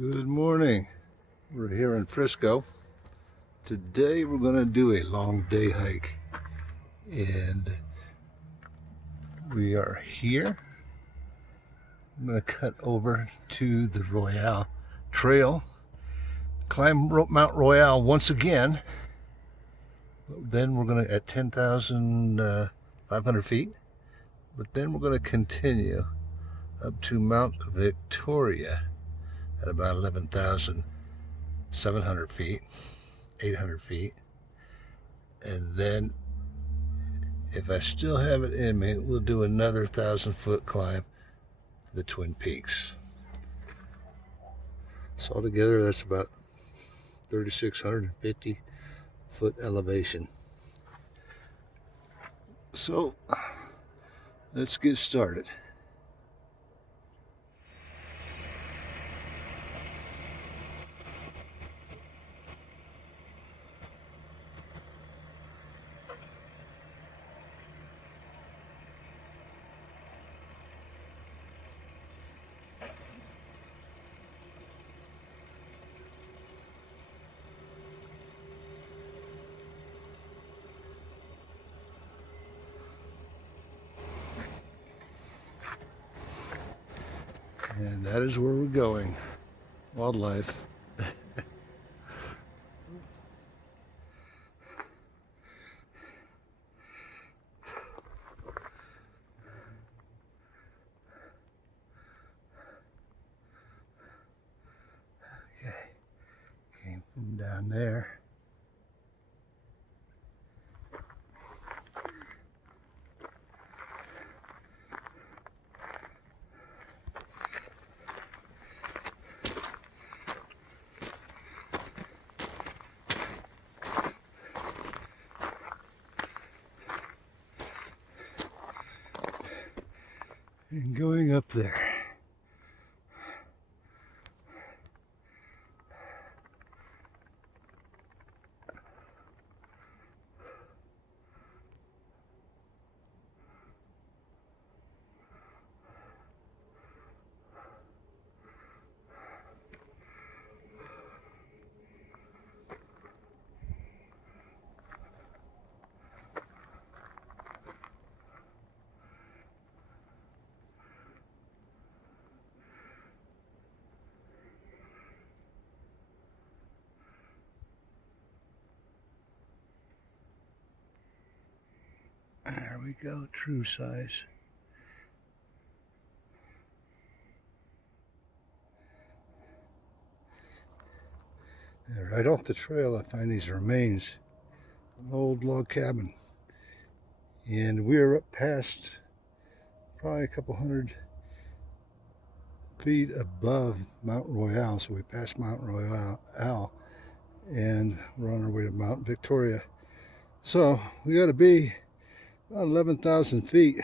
Good morning. We're here in Frisco. Today we're going to do a long day hike, and we are here. I'm going to cut over to the Royale Trail, climb Mount Royale once again. Then we're going to at 10,500 feet, but then we're going to continue up to Mount Victoria at about 11,700 feet, 800 feet. And then if I still have it in me, we'll do another 1,000-foot climb to the Twin Peaks. So altogether, that's about 3,650 foot elevation. So let's get started. And that is where we're going. Wildlife. Okay. Came from down there. And going up there. There we go, true size. And right off the trail, I find these remains of an old log cabin. And we're up past probably a couple hundred feet above Mount Royale. So we passed Mount Royale and we're on our way to Mount Victoria. So we got to be about 11,000 feet.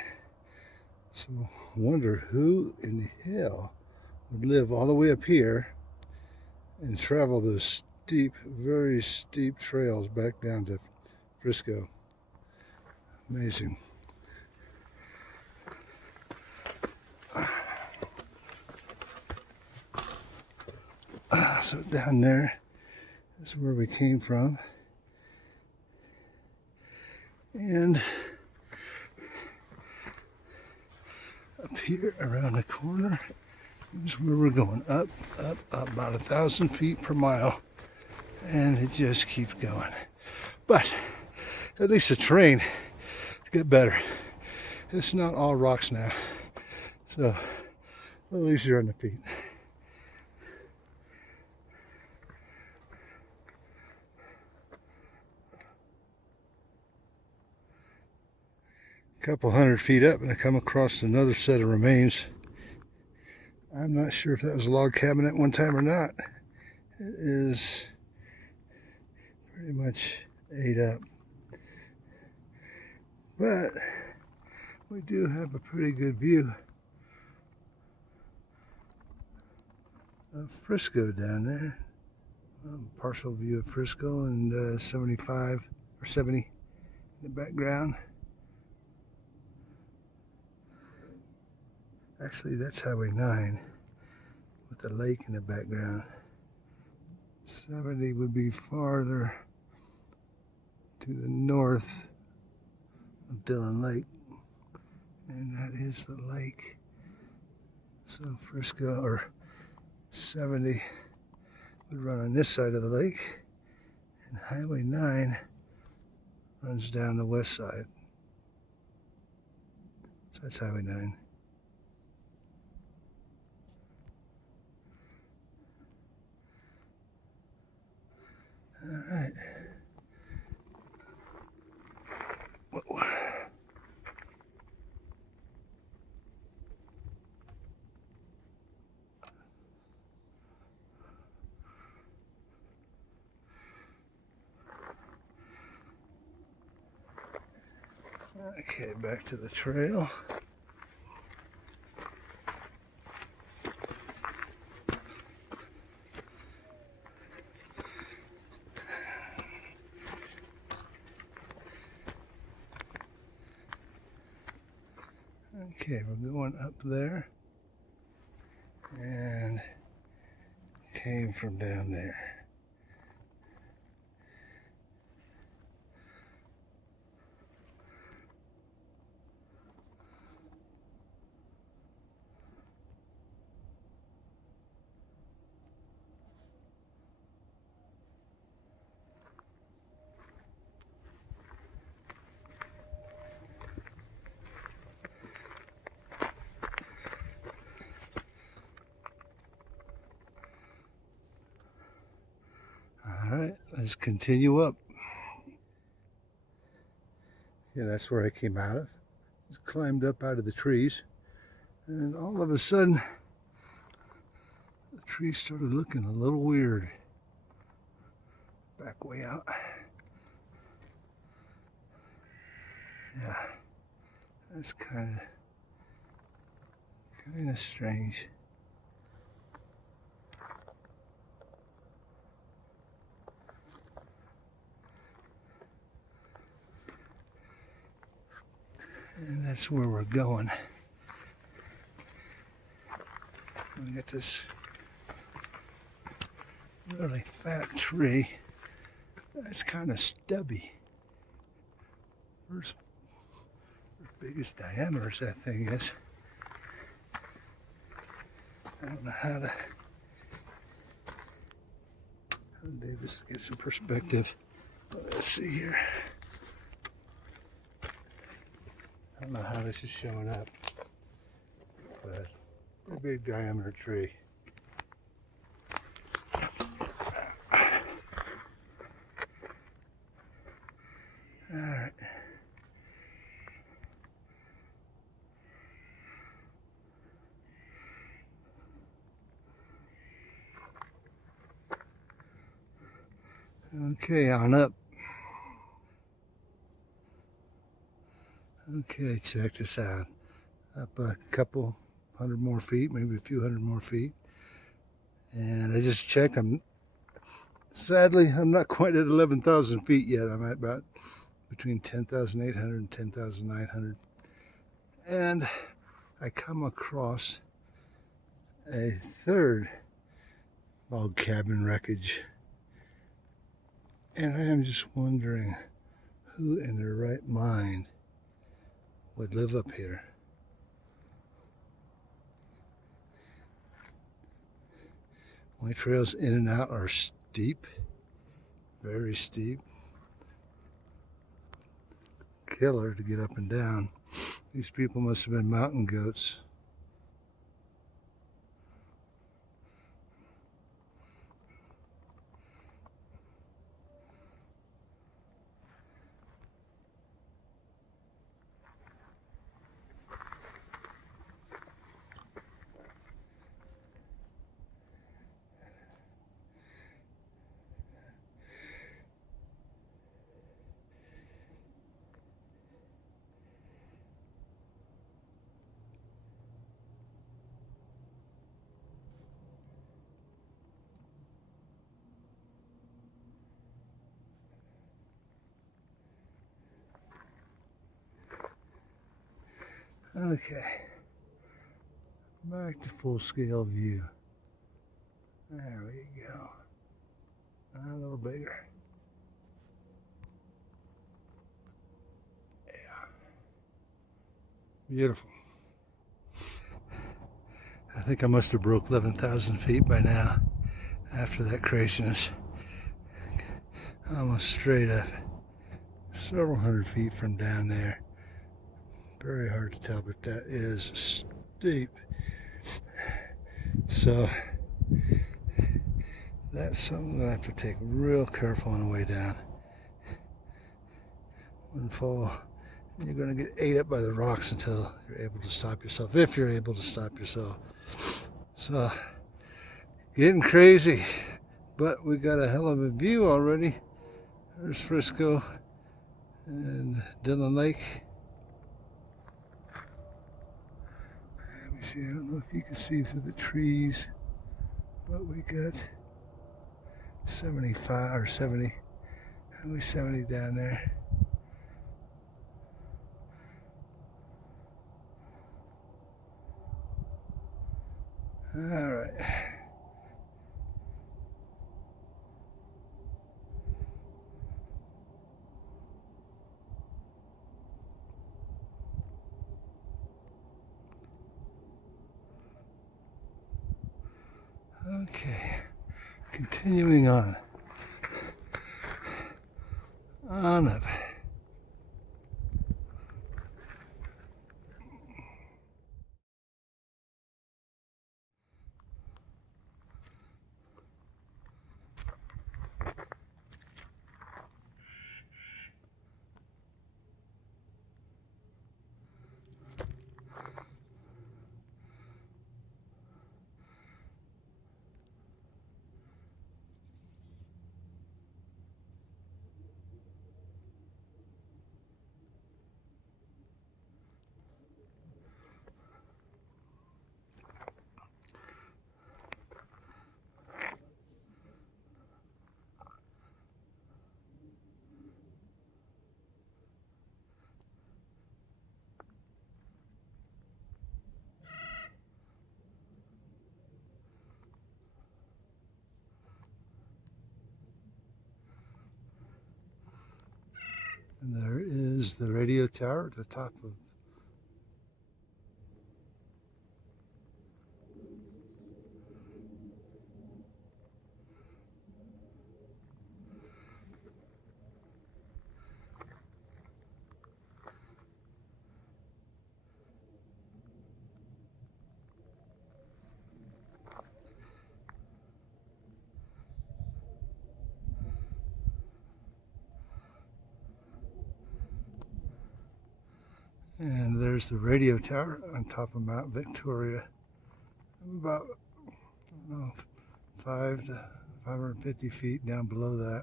So I wonder who in the hell would live all the way up here and travel those steep, very steep trails back down to Frisko. Amazing. So down there is where we came from. And up here around the corner is where we're going. Up, about 1,000 feet per mile. And it just keeps going. But at least the terrain get better. It's not all rocks now. So at least you're on the feet. Couple hundred feet up and I come across another set of remains. I'm not sure if that was a log cabin at one time or not. It is pretty much ate up. But we do have a pretty good view of Frisko down there. Partial view of Frisko and 75 or 70 in the background. Actually, that's Highway 9 with the lake in the background. 70 would be farther to the north of Dillon Lake, and that is the lake. So Frisko, or 70, would run on this side of the lake, and Highway 9 runs down the west side. So that's Highway 9. All right. Whoa. Okay, back to the trail. Okay, we're going up there and came from down there. Alright, let's continue up. Yeah, that's where I came out of. Just climbed up out of the trees, and all of a sudden, the trees started looking a little weird. Back way out. Yeah, that's kind of strange. And that's where we're going. We got this really fat tree. That's kind of stubby. First biggest diameters that thing is. I don't know how to do this to get some perspective. Let's see here. I don't know how this is showing up, but a big diameter tree. All right. Okay, on up. Okay, check this out. Up a couple hundred more feet, maybe a few hundred more feet. And I just checked. Sadly, I'm not quite at 11,000 feet yet. I'm at about between 10,800 and 10,900. And I come across a third log cabin wreckage. And I am just wondering who in their right mind would live up here. My trails in and out are steep, very steep. Killer to get up and down. These people must have been mountain goats. Okay, back to full scale view. we go. A little bigger. Yeah. Beautiful. I think I must have broke 11,000 feet by now after that craziness. Almost straight up. Several hundred feet from down there. Very hard to tell, but that is steep. So that's something that I have to take real careful on the way down. One fall, you're going to get ate up by the rocks until you're able to stop yourself, if you're able to stop yourself. So, getting crazy, but we got a hell of a view already. There's Frisko and Dillon Lake. Let me see, I don't know if you can see through the trees, but we got 75 or 70, only 70 down there. All right. Okay, continuing on up. And there is the radio tower at the top of. And there's the radio tower on top of Mount Victoria. About, I don't know, 5 to 550 feet down below that.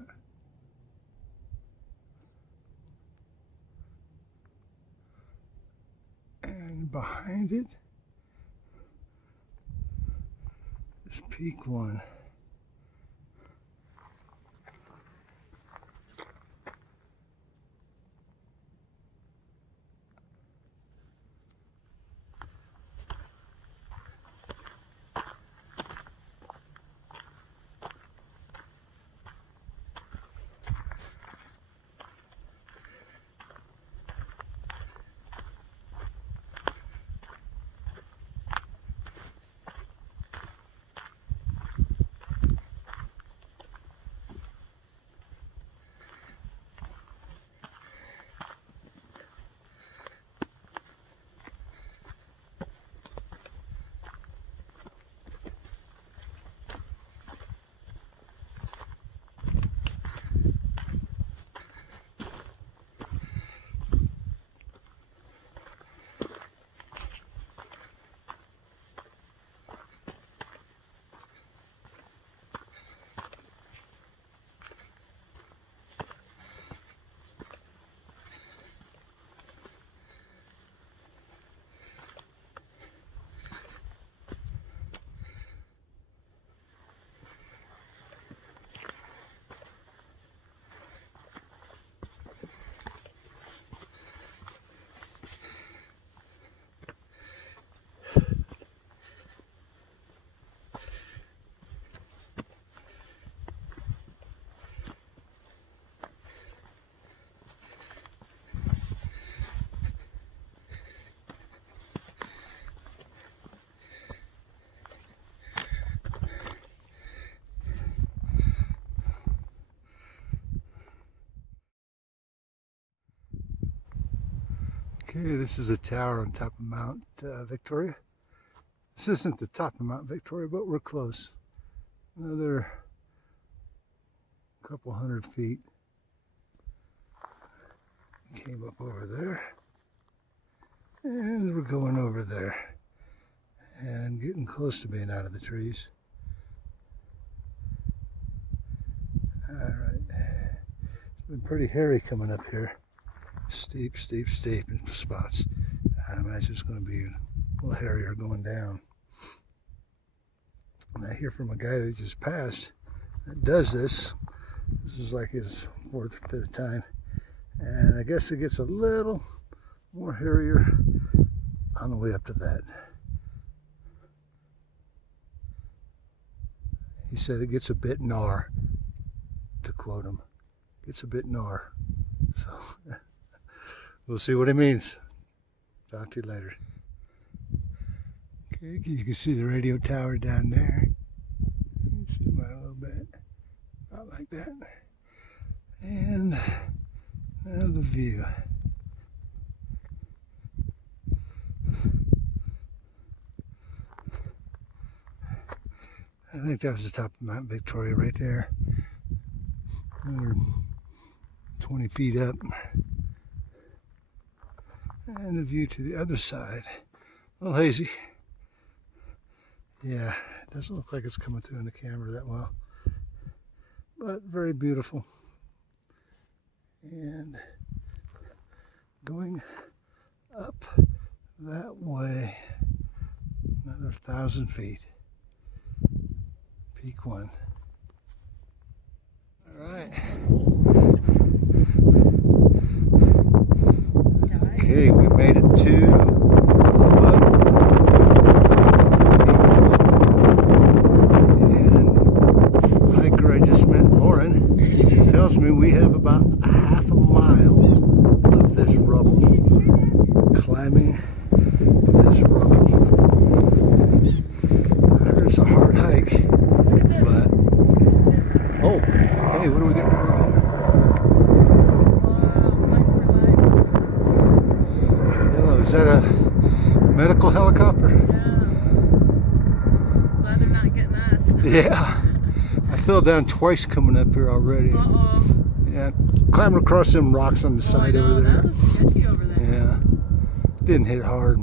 And behind it is Peak 1. Okay, this is a tower on top of Mount Victoria. This isn't the top of Mount Victoria, but we're close. Another couple 100 feet. Came up over there. And we're going over there. And getting close to being out of the trees. Alright. It's been pretty hairy coming up here. Steep, steep, steep in spots. I imagine it's going to be a little hairier going down. And I hear from a guy that just passed that does this. This is like his 4th or 5th time. And I guess it gets a little more hairier on the way up to that. He said it gets a bit gnar, to quote him. Gets a bit gnar. So we'll see what it means. Talk to you later. Okay, you can see the radio tower down there. Let me zoom out a little bit. About like that. And now the view. I think that was the top of Mount Victoria right there. Another 20 feet up. And the view to the other side. A little hazy. Yeah, it doesn't look like it's coming through in the camera that well. But very beautiful. And going up that way, another 1,000 feet. Peak 1. All right. Okay, we made it to the foot. And the hiker I just met, Lauren, tells me we have about a half a mile of this rubble. Climbing this rubble. I heard it's a hard hike, but oh, hey, what do we got going on here? Yellow, is that a medical helicopter? Yeah. Glad they're not getting us. Yeah. I fell down twice coming up here already. Uh-oh. Yeah, climbing across them rocks on the side over there. That was sketchy over there. Yeah, didn't hit hard.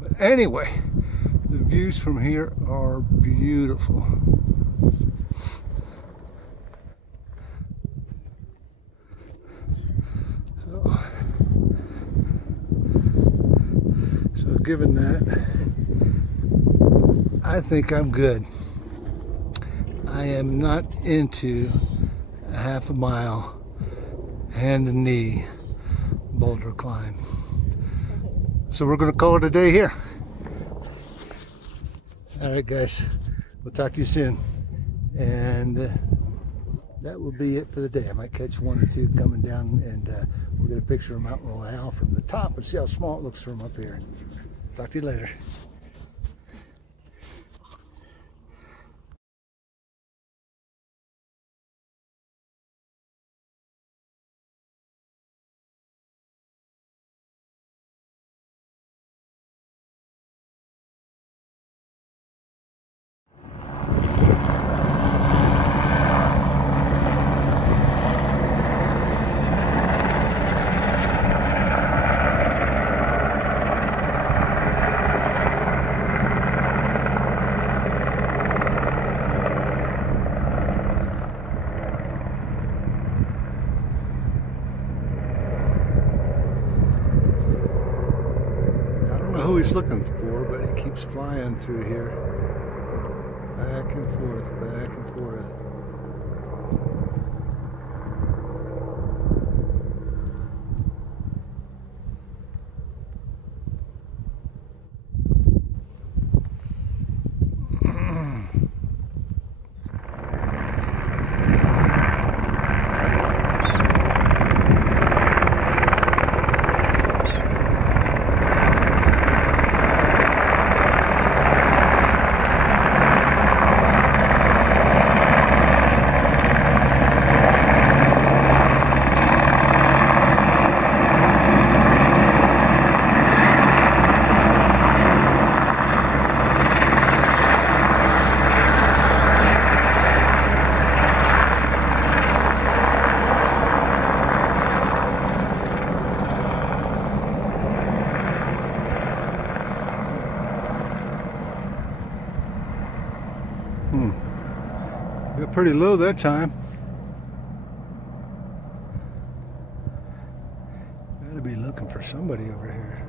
But anyway, the views from here are beautiful. So given that, I think I'm good. I am not into a half a mile hand and knee boulder climb. So we're going to call it a day here. All right, guys, we'll talk to you soon. And that will be it for the day. I might catch 1 or 2 coming down, and we'll get a picture of Mount Royale from the top and see how small it looks from up here. Talk to you later. Who he's looking for, but he keeps flying through here, back and forth, back and forth. Got pretty low that time. Gotta be looking for somebody over here.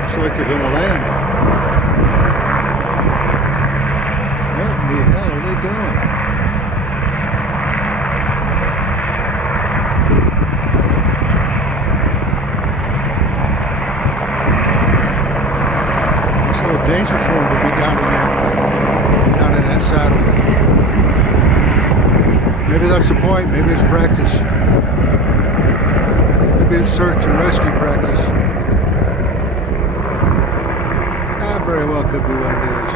Looks like they're gonna land. What in the hell are they doing? It's a little dangerous for them to be down in that saddle. Maybe that's the point. Maybe it's practice. Maybe it's search and rescue practice. Very well could be what it is.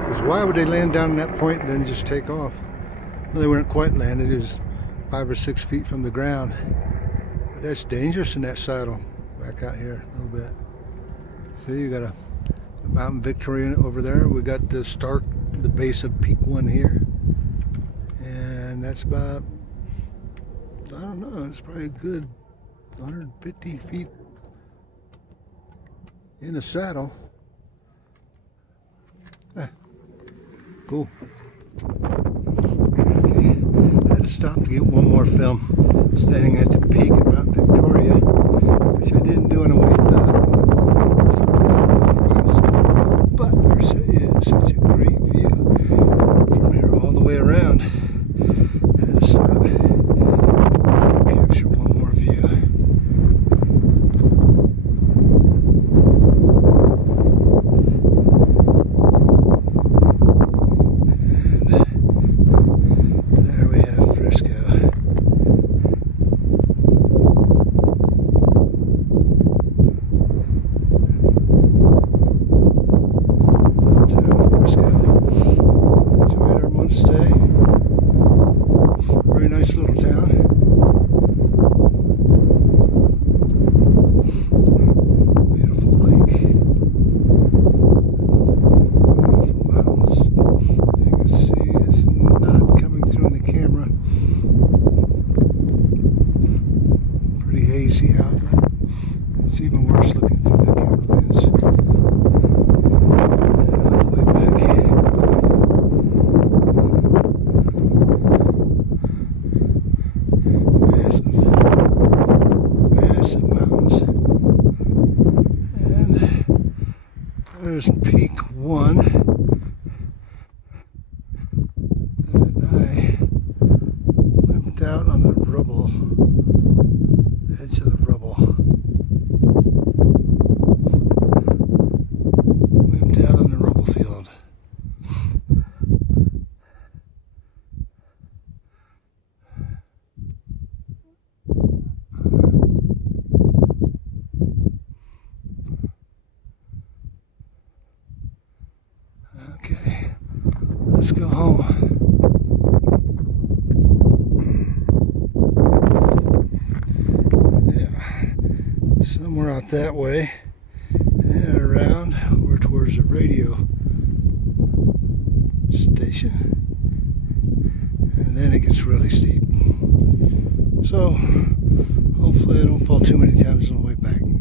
Because why would they land down in that point and then just take off? Well, they weren't quite landed. It was 5 or 6 feet from the ground. But that's dangerous in that saddle. Back out here a little bit. See, you got a Mountain Victoria over there. We got the base of Peak 1 here. And that's about, I don't know, it's probably a good 150 feet in the saddle. Cool. Okay, I had to stop to get one more film. Standing at the peak of Mount Victoria, which I didn't do on a way up. But there's such a great view from here all the way around. I had to stop, capture one more view. Very nice little town. Beautiful lake. Beautiful mountains. You can see it's not coming through in the camera. Pretty hazy out, but it's even worse looking through the camera lens. And all the way back. Massive mountains. And there's Peak 1 that I limped out on the rubble, edge of the rubble. Limped out on the rubble field. let's go home. Yeah, somewhere out that way and around over towards the radio station, and then it gets really steep. So hopefully I don't fall too many times on the way back.